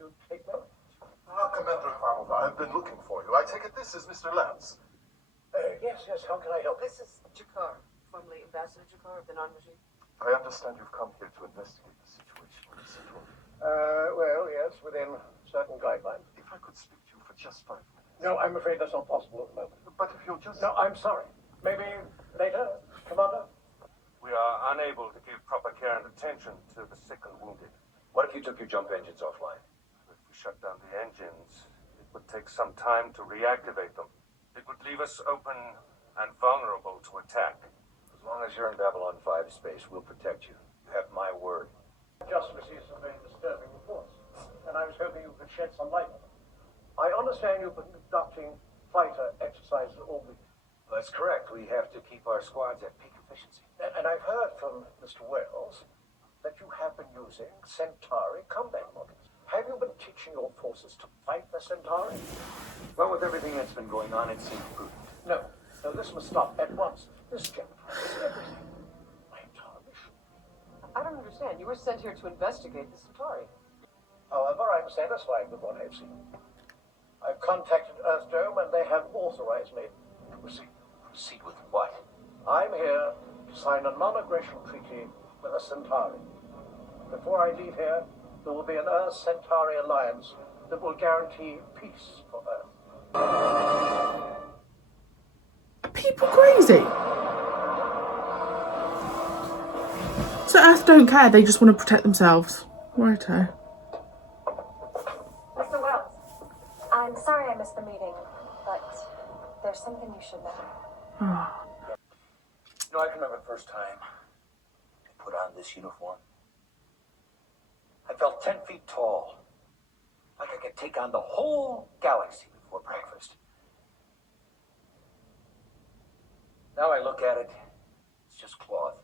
to take note. Commander Arnold, I've been looking for you. I take it this is Mr. Lance. Yes, how can I help? This is Jakar, formerly Ambassador Jakar of the non-regime. I understand you've come here to investigate the situation on the Centauri. Well, yes, within certain guidelines. If I could speak to you for just 5 minutes. No, I'm afraid that's not possible at the moment. But if you'll just... No, I'm sorry. Maybe later, Commander? We are unable to give proper care and attention to the sick and wounded. What if you took your jump engines offline? If we shut down the engines, it would take some time to reactivate them. It would leave us open and vulnerable to attack. As long as you're in Babylon 5 space, we'll protect you. You have my word. I just received some very disturbing reports, and I was hoping you could shed some light on them. I understand you've been conducting fighter exercises all week. That's correct. We have to keep our squads at peak efficiency. And I've heard from Mr. Wells that you have been using Centauri combat models. Have you been teaching your forces to fight the Centauri? Well, with everything that's been going on, it seemed prudent. No, this must stop at once. This Centauri is everything. My entire mission. I don't understand. You were sent here to investigate the Centauri. However, I'm satisfied with what I've seen. I've contacted Earthdome, and they have authorized me to proceed. Proceed with what? I'm here to sign a non-aggression treaty with the Centauri. Before I leave here, there will be an Earth-Centauri alliance that will guarantee peace for Earth. Are people crazy? So Earth don't care, they just want to protect themselves. Righto. Mr. Wells, I'm sorry I missed the meeting, but there's something you should know. You know, I can remember the first time I put on this uniform. I felt 10 feet tall, like I could take on the whole galaxy before breakfast. Now I look at it, it's just cloth.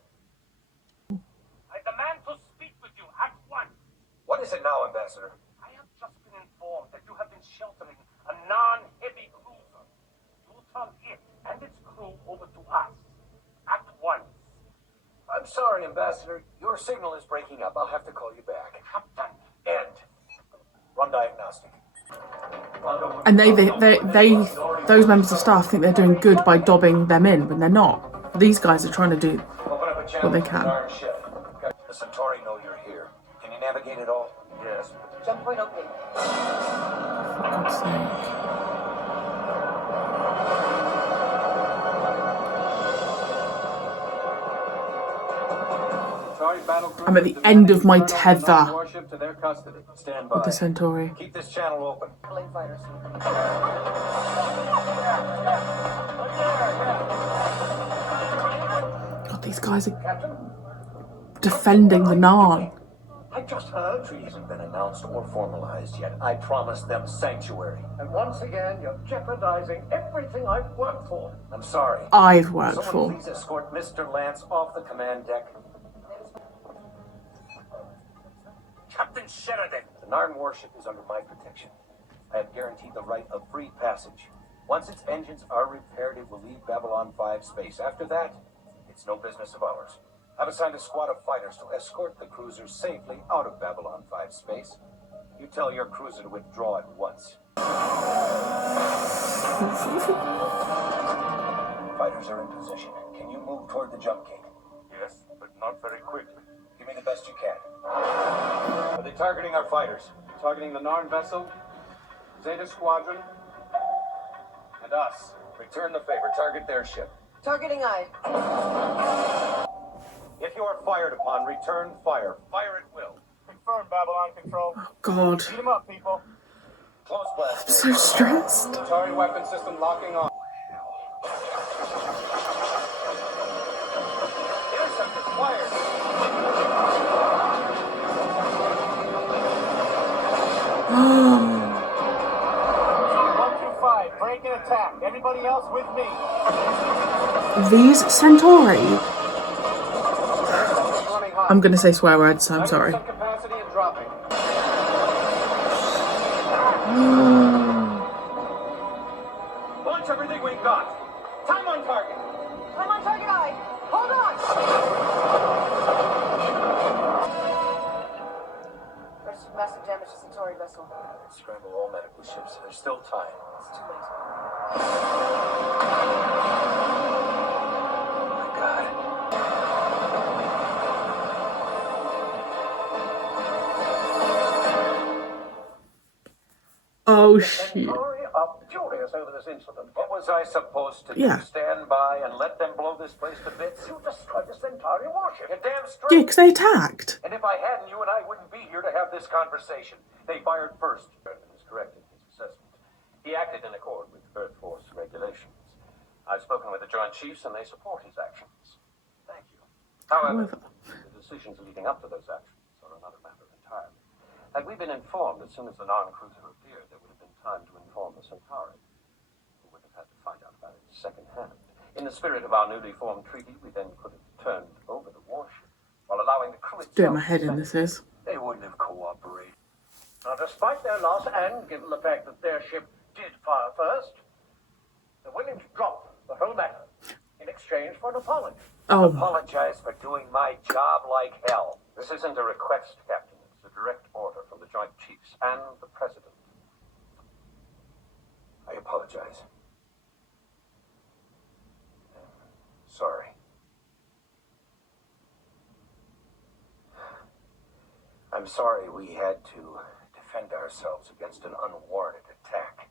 I demand to speak with you at once. What is it now, Ambassador? I have just been informed that you have been sheltering a non-heavy cruiser. You turn it and its crew over to us at once. I'm sorry, Ambassador. Your signal is breaking up. I'll have to call you back. Captain. End. Run diagnostic. And those members of staff think they're doing good by dobbing them in when they're not. These guys are trying to do Open up a channel what they to can. the Iron ship. The Centauri know you're here. Can you navigate it all? Yes. Jump point opening. For God's sake. I'm at the end of my tether with the Centauri. Keep this channel open. Leveling fighters. God, these guys are defending the Narn. I just heard Treaty hasn't been announced or formalized yet. I promised them sanctuary. and once again, you're jeopardizing everything I've worked for. I'm sorry. I've worked Someone for. please escort Mr. Lance off the command deck. Captain Sheridan. The Narn warship is under my protection. I have guaranteed the right of free passage. Once its engines are repaired, it will leave Babylon 5 space. After that, it's no business of ours. I've assigned a squad of fighters to escort the cruiser safely out of Babylon 5 space. You tell your cruiser to withdraw at once. Fighters are in position. Can you move toward the jump gate? Yes, but not very quickly. Give me the best you can. Are they targeting our fighters? Targeting the Narn vessel, Zeta Squadron, and us. Return the favor. Target their ship. Targeting eye. If you are fired upon, return fire. Fire at will. Confirm, Babylon Control. Oh, God. Beat them up, people. Close blast. I'm so stressed. Centauri weapon system locking on. Interceptor fired. 125, break and attack. Everybody else with me. These Centauri. Running hot. I'm gonna say swear words, so I'm sorry. Capacity and dropping. Launch everything we've got. Time on target. I'm on target eye. Hold on. There's massive damage to Centauri vessel. Oh, The shit. Centauri are furious over this incident. What was I supposed to do? Yeah. Stand by and let them blow this place to bits? You destroyed the Centauri warship. You're damn Yeah, straight. because they attacked. And if I hadn't, you and I wouldn't be here to have this conversation. They fired first. Chairman is correct in his assessment. He acted in accord with Earth Force regulations. I've spoken with the Joint Chiefs, and they support his actions. Thank you. However, the decisions leading up to those actions are another matter entirely. Had we been informed as soon as the non-cruiser appeared, there would have been time to inform the Centauri, who would have had to find out about it secondhand. In the spirit of our newly formed treaty, we then could have turned over the warship, while allowing the crew itself. Doing my head in, this is. They wouldn't have cooperated. Now, despite their loss, and given the fact that their ship did fire first, they're willing to drop the whole matter in exchange for an apology. Oh, Apologize for doing my job like hell. This isn't a request, Captain. It's a direct order from the Joint Chiefs and the President. I apologize. Sorry. I'm sorry we had to defend ourselves against an unwarranted attack.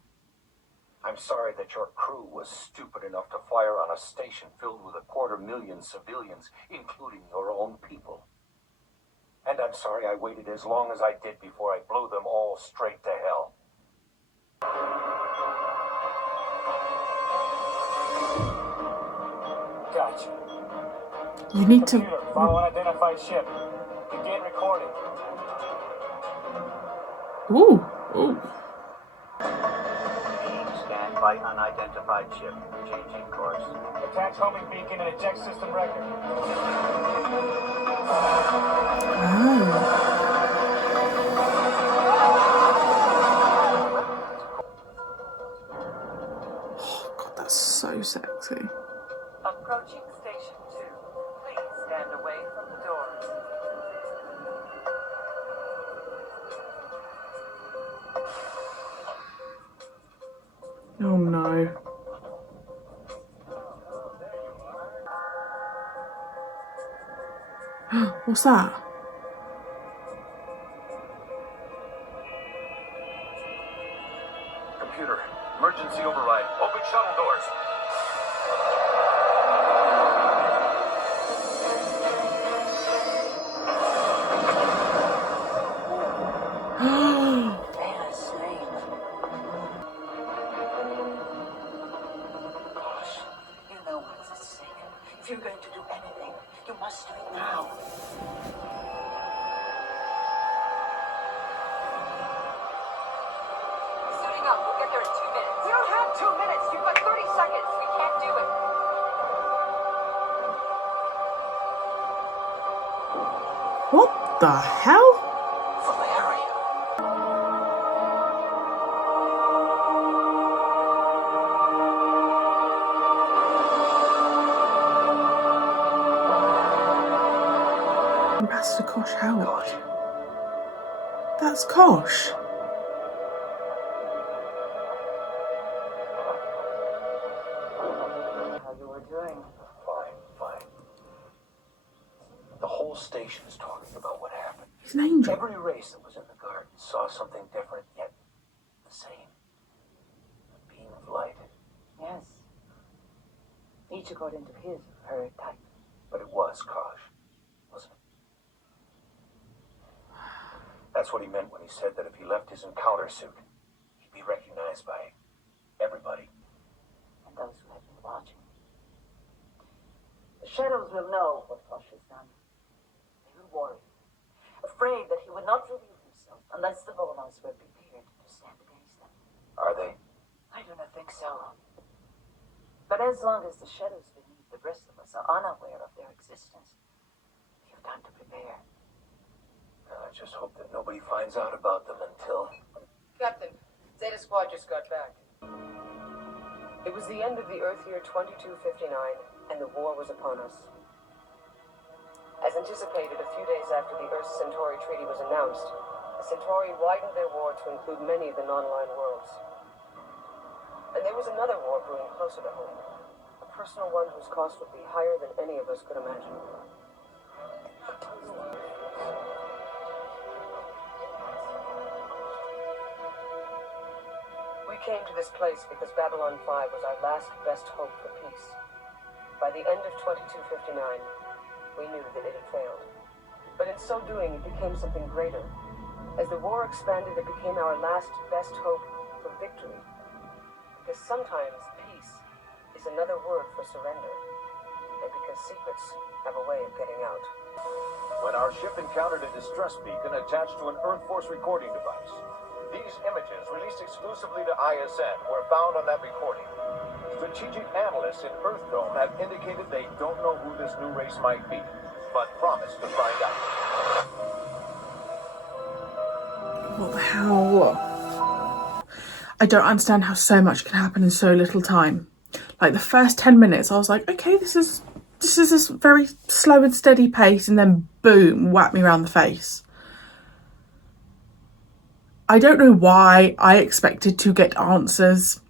I'm sorry that your crew was stupid enough to fire on a station filled with 250,000 civilians, including your own people. And I'm sorry I waited as long as I did before I blew them all straight to hell. Gotcha. you need to. Computer, follow unidentified ship. Begin recording. Ooh, ooh. Scanned by unidentified ship. Changing course. Attach homing beacon and eject system record. Oh, God, that's so sexy. Approaching Station 2. Please stand away from the doors. Oh, no. What's that? Computer, emergency override. Open shuttle doors. Kosh, you know what's at stake. If you're going to do anything, you must do it now. Suiting up. We'll get there in 2 minutes. We don't have 2 minutes. You've got 30 seconds. We can't do it. What the hell? Valeria. Ambassador Kosh Howard. That's Kosh. How you were doing? Fine. The whole station is talking about what happened. He's an angel. Every race that was in the garden saw something different, yet the same. A beam of light. Yes. Each according to his or her type. But it was Kosh, wasn't it? That's what he meant when he said that if he left his encounter suit, he'd be recognized by everybody. And those who have been watching. The shadows will know what Kosh has done. They will worry, afraid that he would not reveal himself unless the Volans were prepared to stand against them. Are they? I do not think so. But as long as the shadows beneath the rest of us are unaware of their existence, we have time to prepare. I just hope that nobody finds out about them until... Captain, Zeta Squad just got back. It was the end of the Earth year 2259, and the war was upon us. As anticipated, a few days after the Earth-Centauri Treaty was announced, the Centauri widened their war to include many of the non-line worlds. And there was another war brewing closer to home, a personal one whose cost would be higher than any of us could imagine. came to this place because Babylon 5 was our last best hope for peace. By the end of 2259, we knew that it had failed. But in so doing, it became something greater. As the war expanded, it became our last best hope for victory. Because sometimes peace is another word for surrender. And because secrets have a way of getting out. When our ship encountered a distress beacon attached to an Earth Force recording device. These images, released exclusively to ISN, were found on that recording. Strategic analysts in Earthdome have indicated they don't know who this new race might be, but promise to find out. What the hell? I don't understand how so much can happen in so little time. Like the first 10 minutes, I was like, okay, this is this very slow and steady pace, and then boom, whack me around the face. I don't know why I expected to get answers.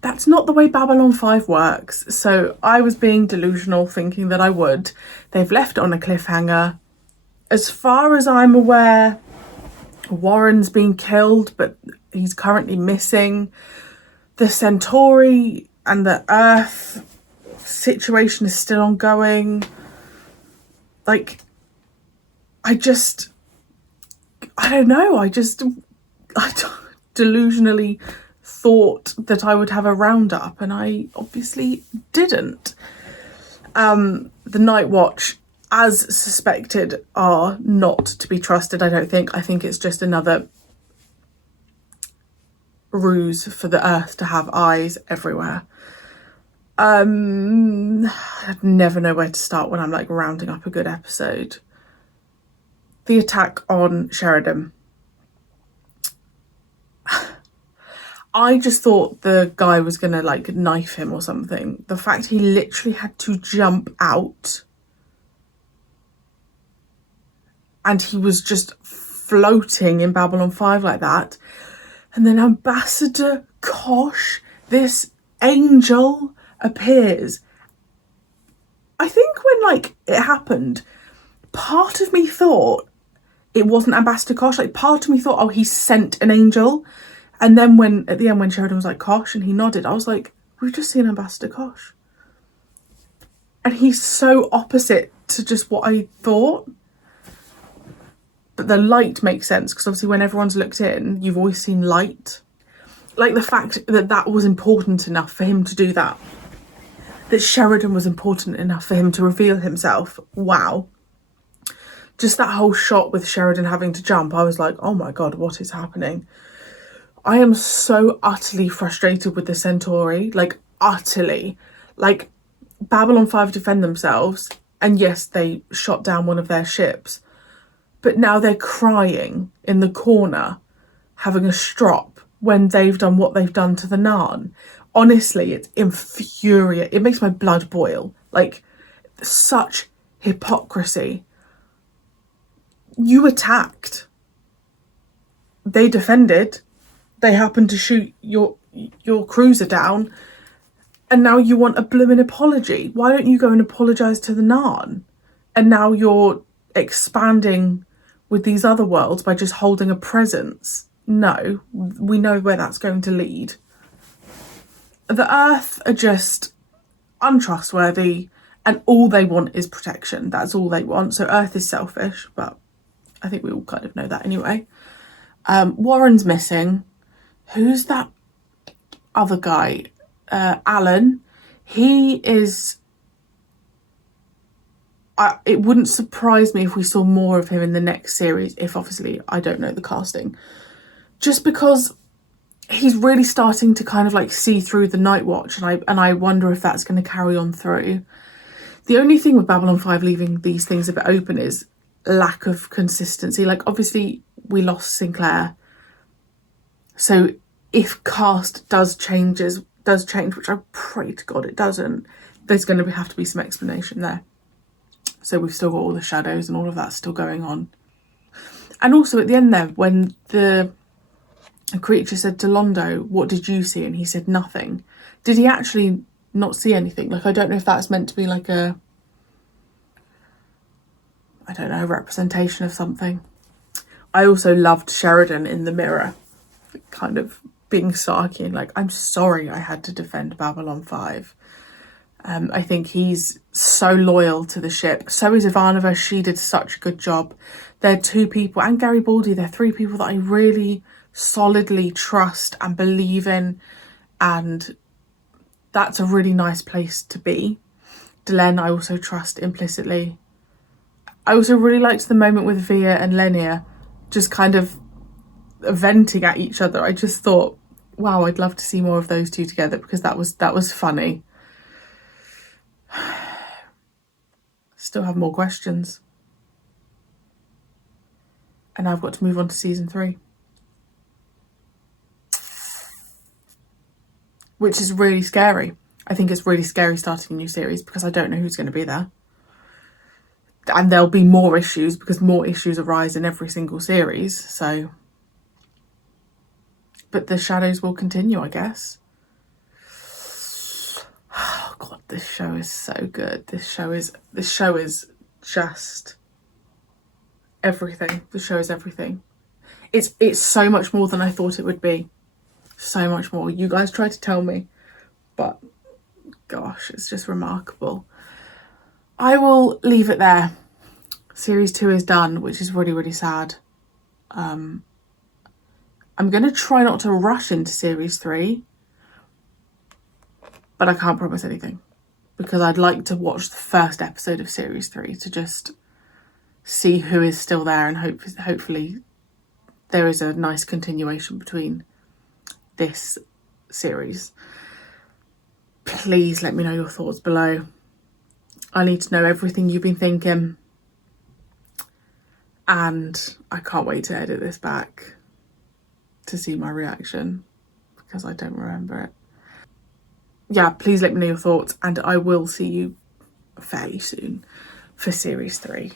That's not the way Babylon 5 works. So I was being delusional, thinking that I would. They've left it on a cliffhanger. As far as I'm aware, Warren's been killed, but he's currently missing. The Centauri and the Earth situation is still ongoing. Like, I don't know. I delusionally thought that I would have a roundup, and I obviously didn't. The Night Watch, as suspected, are not to be trusted, I don't think. I think it's just another ruse for the Earth to have eyes everywhere. I'd never know where to start when I'm like rounding up a good episode. The attack on Sheridan. I just thought the guy was going to like knife him or something. The fact he literally had to jump out and he was just floating in Babylon 5 like that. And then Ambassador Kosh, this angel, appears. I think when like it happened, part of me thought it wasn't Ambassador Kosh. Like part of me thought, oh, he sent an angel. And then at the end when Sheridan was like, Kosh, and he nodded, I was like, we've just seen Ambassador Kosh. And he's so opposite to just what I thought. But the light makes sense, because obviously when everyone's looked in, you've always seen light. Like the fact that that was important enough for him to do that. That Sheridan was important enough for him to reveal himself. Wow. Just that whole shot with Sheridan having to jump, I was like, oh my God, what is happening? I am so utterly frustrated with the Centauri, like utterly. Like Babylon 5 defend themselves, and yes, they shot down one of their ships, but now they're crying in the corner, having a strop when they've done what they've done to the Narn. Honestly, it's infuriating. It makes my blood boil. Like, such hypocrisy. You attacked. They defended. They happened to shoot your cruiser down, and now you want a blooming apology. Why don't you go and apologise to the Narn? And now you're expanding with these other worlds by just holding a presence. No, we know where that's going to lead. The Earth are just untrustworthy, and all they want is protection. That's all they want. So Earth is selfish, but I think we all kind of know that anyway. Warren's missing. Who's that other guy? Alan. He is... it wouldn't surprise me if we saw more of him in the next series, if obviously I don't know the casting. Just because he's really starting to kind of like see through the Night Watch, and I wonder if that's going to carry on through. The only thing with Babylon 5 leaving these things a bit open is lack of consistency. Like obviously we lost Sinclair. So if cast does change, which I pray to God it doesn't, there's going to have to be some explanation there. So we've still got all the shadows and all of that still going on. And also at the end there, when the creature said to Londo, what did you see? And he said nothing. Did he actually not see anything? Like, I don't know if that's meant to be like a, I don't know, representation of something. I also loved Sheridan in the mirror. It kind of being sarky and like, I'm sorry I had to defend Babylon 5. I think he's so loyal to the ship. So is Ivanova. She did such a good job. They're two people, and Gary Baldy, they're three people that I really solidly trust and believe in, and that's a really nice place to be. Delenn, I also trust implicitly. I also really liked the moment with Via and Lenia just kind of venting at each other. I just thought, wow, I'd love to see more of those two together, because that was funny. Still have more questions. And now I've got to move on to season 3. Which is really scary. I think it's really scary starting a new series because I don't know who's going to be there. And there'll be more issues because more issues arise in every single series, so... But the shadows will continue, I guess. Oh God, this show is so good. This show is just everything. The show is everything. It's so much more than I thought it would be. So much more. You guys tried to tell me, but gosh, it's just remarkable. I will leave it there. Series 2 is done, which is really, really sad. I'm going to try not to rush into series 3, but I can't promise anything because I'd like to watch the first episode of series 3 to just see who is still there, and hopefully there is a nice continuation between this series. Please let me know your thoughts below. I need to know everything you've been thinking, and I can't wait to edit this back to see my reaction because I don't remember it. Yeah, please let me know your thoughts, and I will see you fairly soon for series 3.